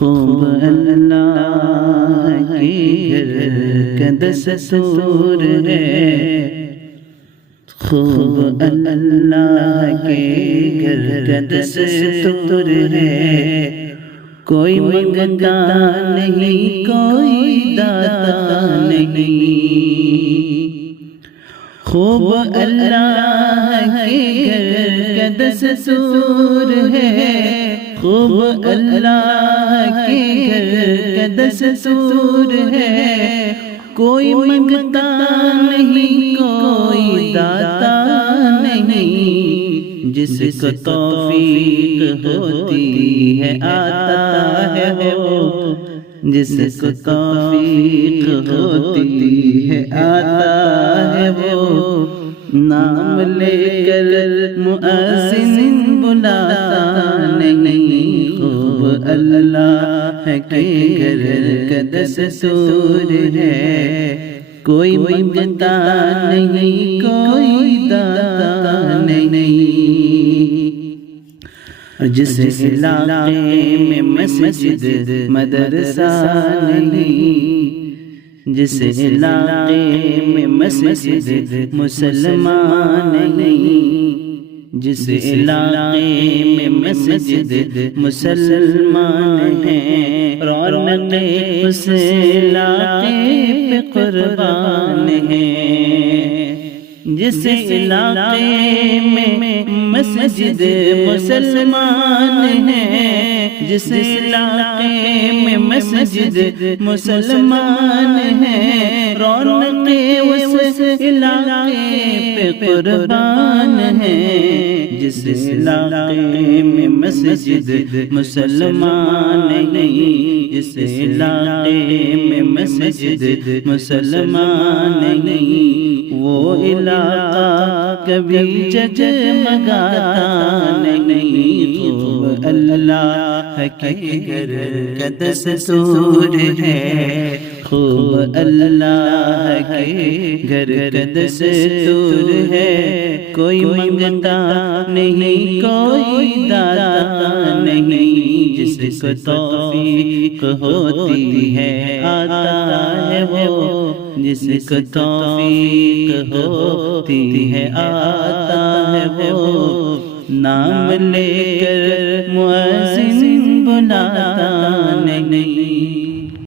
خوب اللہ کے گھر کا دستور ہے، خوب اللہ کے گھر کا دستور ہے، کوئی منگتا نہیں کوئی داتا نہیں، خوب اللہ کے گھر کا دستور ہے، خوب اللہ کے گھر کا دستور ہے، کوئی منگتا نہیں کوئی داتا نہیں، جس کو توفیق ہوتی ہے آتا ہے وہ، جس کو توفیق ہوتی ہے آتا ہے وہ، نام لے کر مؤذن بلاتا نہیں، خوب اللہ کے گھر کا دستور ہے، کوئی منگتا نہیں کوئی داتا نہیں، جس علاقے میں مسجد مدرسہ نہیں، جس علاقے میں مسجد مسلمان نہیں، جس علاقے میں مسجد مسلمان ہیں، رونق اس علاقے پہ قربان ہیں، جس علاقے میں مسجد مسلمان ہیں، جس علاقے میں مسجد مسلمان ہیں، رونق اس علاقے پہ قربان ہیں، جس علاقے میں مسجد مسلمان نہیں، جس علاقے میں مسجد مسلمان نہیں، وہ علاقہ کبھی جگمگاتا نہیں، خوب اللہ کے گھر کا دستور ہے، خوب اللہ کے گھر کا دستور ہے، کوئی منگتا نہیں کوئی داتا نہیں، جس کو توفیق ہوتی ہے آتا ہے وہ، جس کو توفیق ہوتی ہے آتا ہے وہ، نام لے کر مؤذن بلاتا نہیں۔